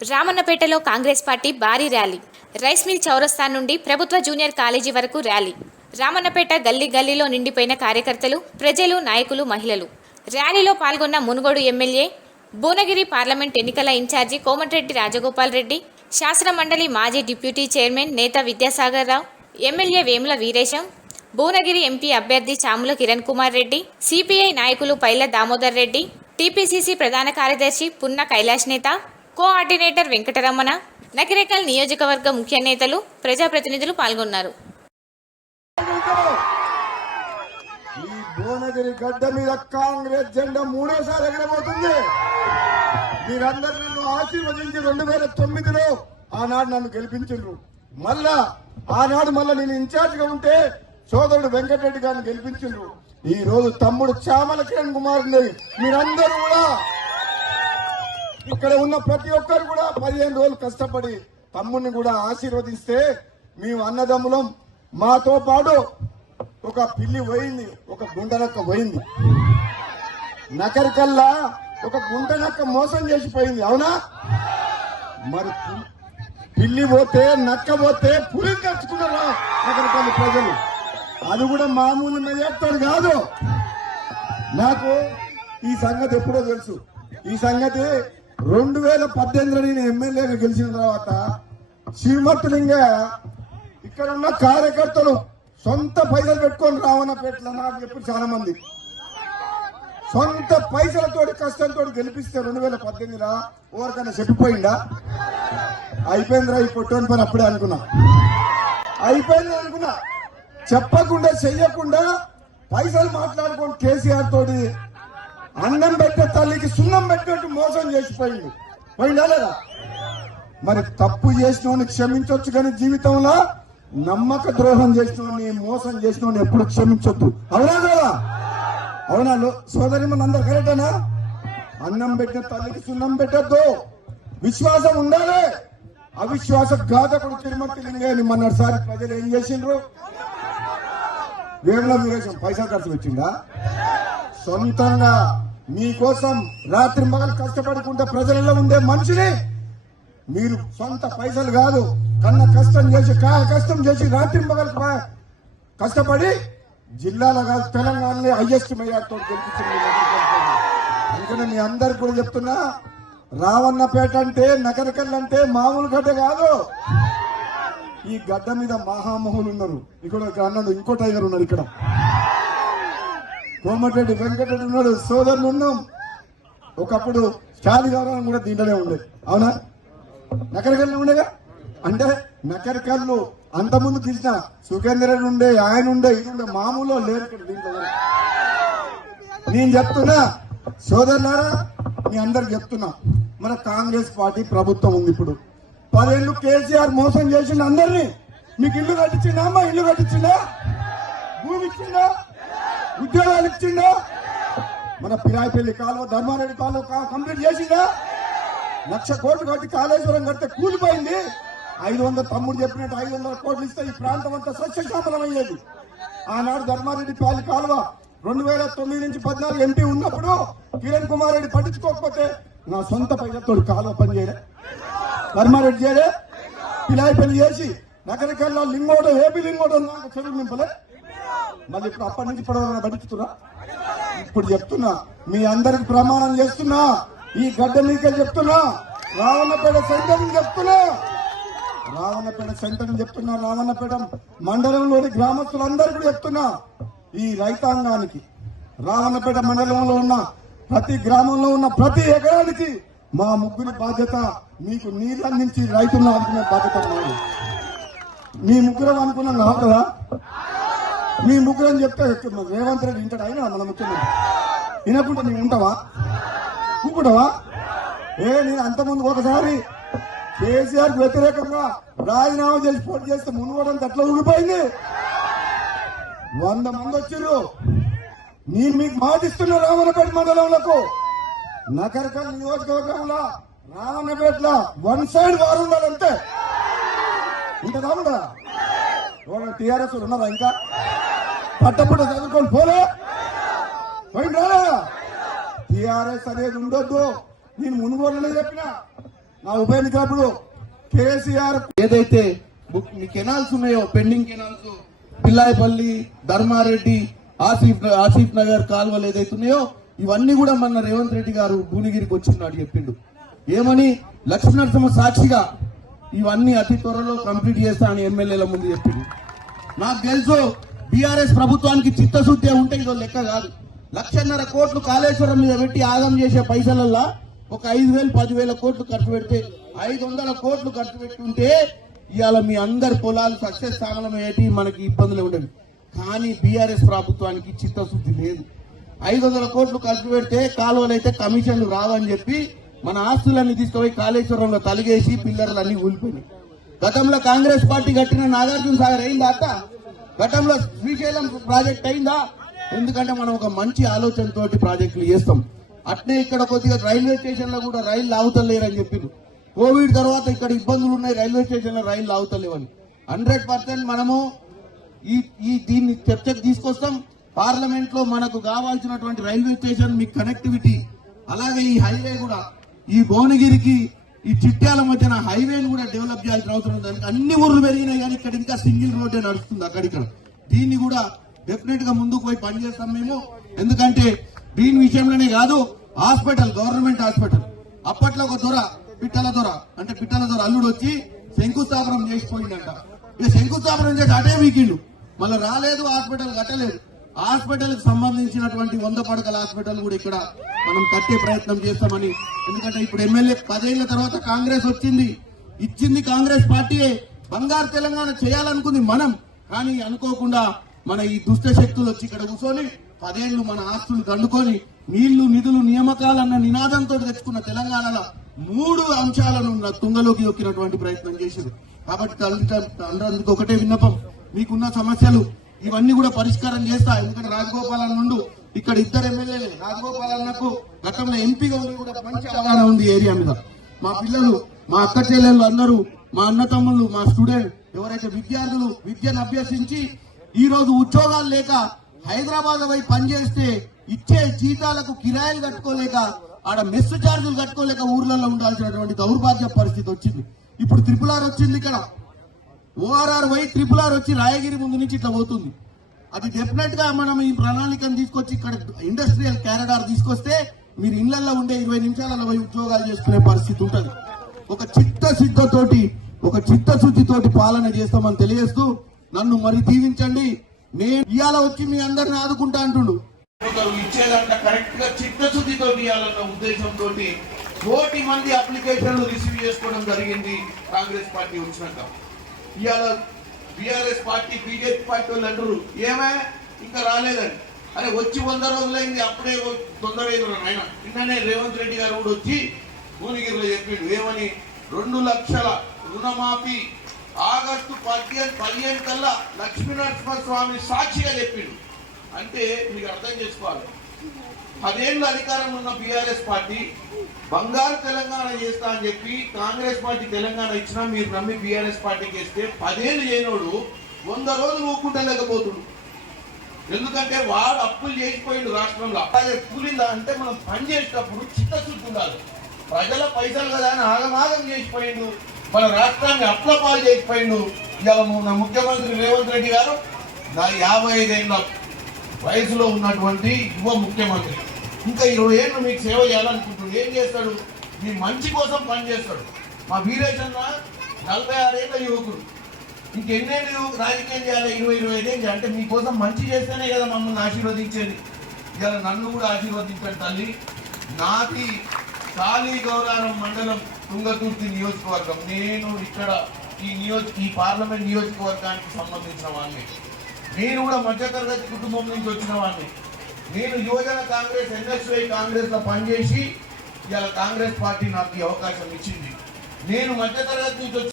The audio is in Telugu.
రామన్నపేటలో కాంగ్రెస్ పార్టీ భారీ ర్యాలీ. రైస్ మిల్ చౌరస్తా నుండి ప్రభుత్వ జూనియర్ కాలేజీ వరకు ర్యాలీ. రామన్నపేట గల్లీ గల్లీలో నిండిపోయిన కార్యకర్తలు, ప్రజలు, నాయకులు, మహిళలు. ర్యాలీలో పాల్గొన్న మునుగోడు ఎమ్మెల్యే, భువనగిరి పార్లమెంట్ ఎన్నికల ఇన్ఛార్జి కోమటిరెడ్డి రాజగోపాల్ రెడ్డి, శాసన మండలి మాజీ డిప్యూటీ చైర్మన్ నేత విద్యాసాగర్ రావు, ఎమ్మెల్యే వేముల వీరేశం, భువనగిరి ఎంపీ అభ్యర్థి చాముల కిరణ్ కుమార్ రెడ్డి, సిపిఐ నాయకులు పైల దామోదర్ రెడ్డి, టీపీసీసీ ప్రధాన కార్యదర్శి పున్న కైలాష్ నేత, కోఆర్డినేటర్ వెంకటరమణ, నకిరేకల్ నియోజకవర్గ ముఖ్య నేతలు, ప్రజాప్రతినిధులు పాల్గొన్నారు. ఈ భువనగిరి గడ్డ మీద కాంగ్రెస్ జెండా మూడోసారి ఎగరబోతుంది. మీరందరూ నన్ను ఆశీర్వదించి 2009లో ఆనాడు నన్ను గెలిపించారు. ఆనాడు నేను ఇన్ఛార్జ్ గా ఉంటే సోదరుడు వెంకటరెడ్డి గారిని గెలిపించారు. ఈ రోజు తమ్ముడు చామల కిరణ్ కుమార్ మీరందరూ కూడా ఇక్కడ ఉన్న ప్రతి ఒక్కరు కూడా 15 రోజులు కష్టపడి తమ్ముడిని కూడా ఆశీర్వదిస్తే మేము అన్నదమ్ములం. మాతో పాటు ఒక పిల్లి పోయింది, ఒక గుంటనక్క పోయింది. నకరికల్లా ఒక గుంటనక్క మోసం చేసిపోయింది, అవునా? మరి పిల్లి పోతే నక్క పోతే పులిని తెచ్చుకున్నారా నకరికల్లి ప్రజలు? అది కూడా మామూలు చెప్తాడు కాదు. నాకు ఈ సంగతి ఎప్పుడో తెలుసు. ఈ సంగతి 2018లో నేను ఎమ్మెల్యేగా గెలిచిన తర్వాత శ్రీమతులింగ ఇక్కడ ఉన్న కార్యకర్తలు సొంత పైసలు పెట్టుకొని రావణపేటలో నాకు చెప్పి చాలా మంది సొంత పైసలతోటి కష్టంతో గెలిపిస్తే 2018లా ఎవరికైనా చెప్పిపోయిందా? అయిపోయిందిరా ఈ కొట్టని పని అప్పుడే అనుకున్నా. అయిపోయింది అనుకున్నా. చెప్పకుండా చెయ్యకుండా పైసలు మాట్లాడుకొని కేసీఆర్ తోటి అన్నం పెట్టే తల్లికి సున్నం పెట్టినట్టు మోసం చేసిపోయింది. పోయిందా లేదా? మరి తప్పు చేసిన క్షమించవచ్చు, కానీ జీవితంలో నమ్మక ద్రోహం చేసిన మోసం చేసిన ఎప్పుడు క్షమించొద్దు, అవునా కదా? అవునా సోదరి? మన అందరు కరెక్టేనా? అన్నం పెట్టిన తల్లికి సున్నం పెట్టద్దు, విశ్వాసం ఉండాలి. అవిశ్వాస ఘాతకుడు తిరుమతి లింగని మొన్నటిసారి ప్రజలు ఏం చేసిండ్రు? వేముల వీరేశం పైసలు ఖర్చు పెట్టిందా? సొంతంగా మీకోసం రాత్రి మగలు కష్టపడుకుంటే ప్రజలలో ఉండే మనిషిని మీరు సొంత పైసలు కాదు కన్నా కష్టం చేసి కష్టం చేసి రాత్రి మగలు కష్టపడి జిల్లాలో కాదు తెలంగాణలో హైయెస్ట్ మెజార్టీతో గెలిపించింది. అందుకని మీ అందరికి కూడా చెప్తున్నా, రావన్నపేట అంటే నగరకల్ అంటే మామూలు గడ్డ కాదు. ఈ గడ్డ మీద మహామహులు ఉన్నారు. ఇక్కడ అన్నాడు, ఇంకో టైగర్ ఉన్నాడు. ఇక్కడ కోమటిరెడ్డి వెంకటరెడ్డి ఉన్నాడు, సోదరులు ఉన్నాం. ఒకప్పుడు శాలిగారం కూడా దీంట్లోనే ఉండేది, అవునా? నకరికల్లు ఉండేగా. అంటే నకరికల్లు అంతకుముందు తీసిన సుఖేంద్రరెడ్డి ఉండే, ఆయన ఉండే, ఇది ఉండే, మామూలు లేరు ఇక్కడ దీంట్లో. నేను చెప్తున్నా సోదరులారా, మీ అందరికి చెప్తున్నా, మన కాంగ్రెస్ పార్టీ ప్రభుత్వం ఉంది. ఇప్పుడు 10 ఏళ్ళు కేసీఆర్ మోసం చేసిండు అందరినీ. మీకు ఇల్లు కట్టించిండా? అమ్మా ఇల్లు కట్టించిండా? భూమి ఇచ్చిండా? ఉద్యోగాలు ఇచ్చిండా? మన పిరాయిపల్లి కాలువ, ధర్మారెడ్డి కాలువ కంప్లీట్ చేసిందా? 1,00,000 కోట్లు కట్టి కాళేశ్వరం కడితే కూలిపోయింది. 500 తమ్ముడు చెప్పినట్టు 500 కోట్లు ఇస్తే ఈ ప్రాంతం అంతా సస్యశ్యామలం అయ్యేది. ఆనాడు ధర్మారెడ్డి పాలి కాలువ 2009 నుంచి 14 ఎంపీ ఉన్నప్పుడు కిరణ్ కుమార్ రెడ్డి పట్టించుకోకపోతే నా సొంత పైలతో కాలువ పనిచేయలే, ధర్మారెడ్డి చేయలే, పిలాయిపల్లి చేసి నగరికల్లో లింగోడు, ఏపీ లింగోడు నాకు చెరువు నింపలే. మళ్ళీ ఇప్పుడు అప్పటి నుంచి పడవలన పడుతున్నా. ఇప్పుడు చెప్తున్నా, మీ అందరికి ప్రమాణం చేస్తున్నా, ఈ గడ్డ మీకే చెప్తున్నా, రావణపేట సెంటర్ చెప్తున్నా, రావణపేట సెంటర్ చెప్తున్నా, రావణపేట మండలంలోని గ్రామస్తులందరికీ కూడా చెప్తున్నా, ఈ రైతాంగానికి రావణపేట మండలంలో ఉన్న ప్రతి గ్రామంలో ఉన్న ప్రతి ఎకరానికి మా ముగ్గురి బాధ్యత. మీకు నీళ్ళు అందించి రైతులను అనుకునే బాధ్యత మాది. మీ ముగ్గురం అనుకున్నాం కావు కదా? మీ ముగ్గురం చెప్తే రేవంత్ రెడ్డి ఇంటాడు, అయినా మన ముఖ్యమంత్రి వినకుండా నేను ఉంటావా? కూకుంటావా? నేను అంతకుముందు ఒకసారి కేసీఆర్ వ్యతిరేకంగా రాజీనామా చేసి పోటీ చేస్తే మునుగోడంతా అట్లా ఊగిపోయింది. 100 మంది వచ్చారు. నేను మీకు మాటిస్తున్నా, రామన్నపేట మండలంలో నకరికల్ నియోజకవర్గంలో రామన్నపేటలో 1 సైడ్ వారు ఉండాలంటే ఉంటుందా? ఉందా? టీఆర్ఎస్ ఉన్నారా? ఇంకా పట్టపుట్ట చదువుకొని పోలే పోయిందా? టీఆర్ఎస్ అనేది ఉండొద్దు. నేను మునుగోడులోనే చెప్పిన, నా ఉప ఎన్నికలప్పుడు కేసీఆర్ ఏదైతే మీ కెనాల్స్ ఉన్నాయో పెండింగ్ కెనాల్స్ పిల్లాయపల్లి ధర్మారెడ్డి ఆసిఫ్ నగర్ కాలువలు ఏదైతే ఉన్నాయో ఇవన్నీ కూడా మన రేవంత్ రెడ్డి గారు భువనగిరికి వచ్చినాడు చెప్పిండు ఏమని లక్ష్మీనరసింహ సాక్షిగా ఇవన్నీ అతి త్వరలో కంప్లీట్ చేస్తా అని ఎమ్మెల్యేల ముందు చెప్పిండు. నాకు తెలుసు బీఆర్ఎస్ ప్రభుత్వానికి చిత్తశుద్ధి ఉంటే ఇదో లెక్క కాదు. 1,50,000 కోట్లు కాళేశ్వరం మీద పెట్టి ఆగం చేసే పైసలల్లా ఒక 5,000 10,000 కోట్లు ఖర్చు పెడితే 500 కోట్లు ఖర్చు పెట్టుంటే ఇవాళ మీ అందరి పొలాలు సక్సెస్ స్థానంలో ఏంటి మనకి ఇబ్బందులు ఉండేవి. కానీ బీఆర్ఎస్ ప్రభుత్వానికి చిత్తశుద్ధి లేదు. 500 కోట్లు ఖర్చు పెడితే కాలువలు అయితే కమిషన్లు రావని చెప్పి మన ఆస్తులన్నీ తీసుకుపోయి కాళేశ్వరంలో తలిగేసి పిల్లర్లన్నీ ఊలిపోయినాయి. గతంలో కాంగ్రెస్ పార్టీ కట్టిన నాగార్జున సాగర్ అయిందా అత్త? గతంలో శ్రీశైలం ప్రాజెక్ట్ అయిందా? ఎందుకంటే మనం ఒక మంచి ఆలోచనతోటి ప్రాజెక్టులు చేస్తాం. అట్నే ఇక్కడ కొద్దిగా రైల్వే స్టేషన్ లో కూడా రైళ్లు లాగుతలేరని చెప్పింది. కోవిడ్ తర్వాత ఇక్కడ ఇబ్బందులు ఉన్నాయి, రైల్వే స్టేషన్ లో రైళ్లు లాగుతలేవని. 100% మనము దీన్ని చర్చకు తీసుకొస్తాం. పార్లమెంట్ లో మనకు కావాల్సినటువంటి రైల్వే స్టేషన్ మీకు కనెక్టివిటీ, అలాగే ఈ హైవే కూడా ఈ భువనగిరికి ఈ చిట్యాల మధ్యన హైవేని కూడా డెవలప్ చేయాల్సిన అవసరం ఉంది. అన్ని ఊర్లు పెరిగినాయి కానీ ఇక్కడ ఇంకా సింగిల్ రోడ్డే నడుస్తుంది అక్కడిక్కడ. దీన్ని కూడా డెఫినెట్ గా ముందుకు పోయి పనిచేస్తాం మేము. ఎందుకంటే దీని విషయంలోనే కాదు, హాస్పిటల్ గవర్నమెంట్ హాస్పిటల్ అప్పట్లో ఒక పిట్టల దొర అల్లుడు వచ్చి శంకుస్థాపనం చేసిపోయిందంట. ఇక శంకుస్థాపనం చేసి అటే వీకిండు, మళ్ళీ రాలేదు, హాస్పిటల్ కట్టలేదు. హాస్పిటల్ కి సంబంధించినటువంటి 100 పడకల హాస్పిటల్ కూడా ఇక్కడ మనం కట్టే ప్రయత్నం చేస్తామని. ఎందుకంటే ఇప్పుడు ఎమ్మెల్యే 10 ఏళ్ల తర్వాత కాంగ్రెస్ వచ్చింది, ఇచ్చింది కాంగ్రెస్ పార్టీయే. బంగారు తెలంగాణ చేయాలనుకుంది మనం, కానీ అనుకోకుండా మన ఈ దుష్ట శక్తులు వచ్చి ఇక్కడ కూర్చొని 10 ఏళ్లు మన ఆస్తులు దండుకొని నీళ్లు నిధులు నియామకాలన్న నినాదంతో తెచ్చుకున్న తెలంగాణలో 3 అంశాలను తుంగలోకి దొక్కినటువంటి ప్రయత్నం చేశారు. కాబట్టి అందరికీ ఒకటే విన్నపం, మీకున్న సమస్యలు ఇవన్నీ కూడా పరిష్కారం చేస్తా. ఎందుకంటే రాజగోపాల్ అన్న నుండి ఇక్కడ 2 ఎమ్మెల్యేలు, రాజగోపాల్ అన్నకు గతంలో ఎంపీగా ఉండి కూడా మంచి అవగాహన ఉంది ఏరియా మీద. మా పిల్లలు, మా అక్క చెల్లెళ్ళు అందరూ, మా అన్న తమ్ముళ్ళు, మా స్టూడెంట్ ఎవరైతే విద్యార్థులు విద్యను అభ్యసించి ఈ రోజు ఉద్యోగాలు లేక హైదరాబాద్ పోయి పనిచేస్తే ఇచ్చే జీతాలకు కిరాయిలు కట్టుకోలేక, ఆడ మెస్సు ఛార్జీలు కట్టుకోలేక ఊర్లలో ఉండాల్సినటువంటి దౌర్భాగ్య పరిస్థితి వచ్చింది. ఇప్పుడు RRR వచ్చింది, ఇక్కడ ORR పోయి RRR వచ్చి రాయగిరి ముందు నుంచి ఇట్లా పోతుంది. అది డెఫినెట్ గా మనం ఈ ప్రణాళికను తీసుకొచ్చి ఇక్కడ ఇండస్ట్రియల్ కారిడార్ తీసుకొస్తే మీరు ఇళ్లలో ఉండే 20 నిమిషాలలో పోయి ఉద్యోగాలు చేసుకునే పరిస్థితి ఉంటుంది. ఒక చిత్తశుద్ధితోటి పాలన చేస్తామని తెలియజేస్తూ నన్ను మరి దీవించండి. నేను ఇవాళ వచ్చి మీ అందరిని ఆదుకుంటా అంటుండు. ఇచ్చేదంట కరెక్ట్ గా చిత్తశుద్ధితో ఇవ్వాలన్న ఉద్దేశంతో 1,00,00,000 మంది అప్లికేషన్లు రిసీవ్ చేసుకోవడం జరిగింది కాంగ్రెస్ పార్టీ వచ్చినాక. ఇవాళ బీఆర్ఎస్ పార్టీ బీజేపీ పార్టీ వాళ్ళు అంటారు ఏమే ఇంకా రాలేదని. అరే వచ్చి 100 రోజులైంది, అప్పుడే తొందర ఆయన. నిన్ననే రేవంత్ రెడ్డి గారు కూడా వచ్చి భువనగిరిలో చెప్పిండు ఏమని, 2 లక్షల రుణమాఫీ ఆగస్టు 15 కల్లా లక్ష్మీనరసింహ స్వామి సాక్షిగా చెప్పిండు. అంటే మీకు అర్థం చేసుకోవాలి, 10 ఏళ్ళు అధికారంలో ఉన్న బీఆర్ఎస్ పార్టీ బంగారు తెలంగాణ చేస్తా అని చెప్పి కాంగ్రెస్ పార్టీ తెలంగాణ ఇచ్చినా మీరు నమ్మి బీఆర్ఎస్ పార్టీకి వేస్తే 10 ఏళ్ళు చేయనోడు 100 రోజులు ఊపుకుంటలేకపోతుండు. ఎందుకంటే వాడు అప్పులు చేసిపోయిండు రాష్ట్రంలో. అలాగే కూలిందా అంటే మనం పని చేసేటప్పుడు చిత్తశుద్ధి ఉండాలి. ప్రజల పైసలు కదా అని ఆగమాగం చేసిపోయిండు, మన రాష్ట్రాన్ని అప్పుల పాలు చేసిపోయిండు. ఇవాళ మన ముఖ్యమంత్రి రేవంత్ రెడ్డి గారు 55 ఏళ్ళ వయసులో ఉన్నటువంటి యువ ముఖ్యమంత్రి, ఇంకా 20 ఏళ్ళు మీకు సేవ చేయాలనుకుంటున్నాడు. ఏం చేస్తాడు? మీ మంచి కోసం పనిచేస్తాడు. మా వీరేశన్న 46 ఏళ్ళ యువకుడు, ఇంకెన్నేళ్ళు రాజకీయం చేయాలి? 20-25 ఏళ్ళు. అంటే మీకోసం మంచి చేస్తేనే కదా మమ్మల్ని ఆశీర్వదించేది. ఇవాళ నన్ను కూడా ఆశీర్వదించండి తల్లి. నాది కాళీ గౌరారం మండలం తుంగతుర్తి నియోజకవర్గం. నేను ఇక్కడ ఈ పార్లమెంట్ నియోజకవర్గానికి సంబంధించిన వాడిని. నేను కూడా మధ్యతరగతి కుటుంబం నుంచి వచ్చిన వాడిని. నేను యువజన కాంగ్రెస్ NSY కాంగ్రెస్ లో పనిచేసి ఇవాళ కాంగ్రెస్ పార్టీ నాకు ఈ అవకాశం ఇచ్చింది. నేను మధ్యతరగతి నుంచి